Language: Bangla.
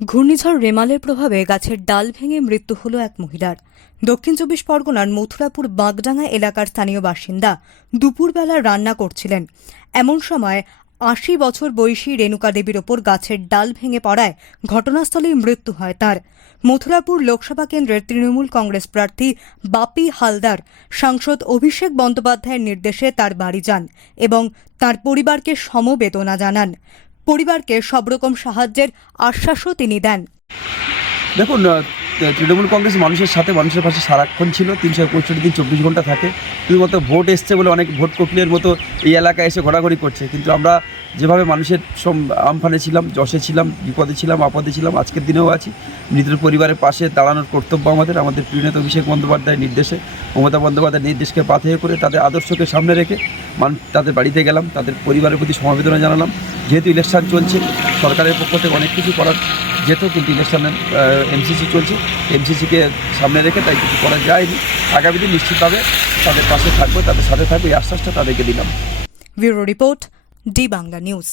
ঘূর্ণিঝড় রেমালের প্রভাবে গাছের ডাল ভেঙে মৃত্যু হল এক মহিলার। দক্ষিণ চব্বিশ পরগনার মথুরাপুর বাগডাঙ্গা এলাকার স্থানীয় বাসিন্দা দুপুরবেলা রান্না করছিলেন। এমন সময় ৮০ বছর বয়সী রেণুকা দেবীর ওপর গাছের ডাল ভেঙে পড়ায় ঘটনাস্থলেই মৃত্যু হয় তার। মথুরাপুর লোকসভা কেন্দ্রের তৃণমূল কংগ্রেস প্রার্থী বাপি হালদার সাংসদ অভিষেক বন্দ্যোপাধ্যায়ের নির্দেশে তার বাড়ি যান এবং তার পরিবারকে সমবেদনা জানান। পরিবারকে সব রকম সাহায্যের আশ্বাসও তিনি দেন। দেখুন, তৃণমূল কংগ্রেস মানুষের সাথে, মানুষের পাশে সারাক্ষণ ছিল। 365 দিন 24 ঘন্টা থাকে। শুধুমাত্র ভোট এসছে বলে অনেক ভোট কোকিলের মতো এই এলাকায় এসে ঘোরাঘুরি করছে, কিন্তু আমরা যেভাবে মানুষের আমফানে ছিলাম, যশে ছিলাম, বিপদে ছিলাম, আপদে ছিলাম, আজকের দিনেও আছি। মৃতের পরিবারের পাশে দাঁড়ানোর কর্তব্য আমাদের প্রিয়নেতা অভিষেক বন্দ্যোপাধ্যায়ের নির্দেশে, মমতা বন্দ্যোপাধ্যায়ের নির্দেশকে পাথেয় করে তাদের আদর্শকে সামনে রেখে তাদের বাড়িতে গেলাম, তাদের পরিবারের প্রতি সমবেদনা জানালাম। যেহেতু ইলেকশন চলছে, সরকারের পক্ষ থেকে অনেক কিছু করার যেত, কিন্তু ইলেকশনে এমসিসি চলছে, এমসিসিকে সামনে রেখে তাই কিছু করা যায়নি। আগামী দিন নিশ্চিতভাবে তাদের পাশে থাকবো, তাদের সাথে থাকবো, এই আশ্বাসটা তাদেরকে দিলাম। Bureau report, D Bangla news.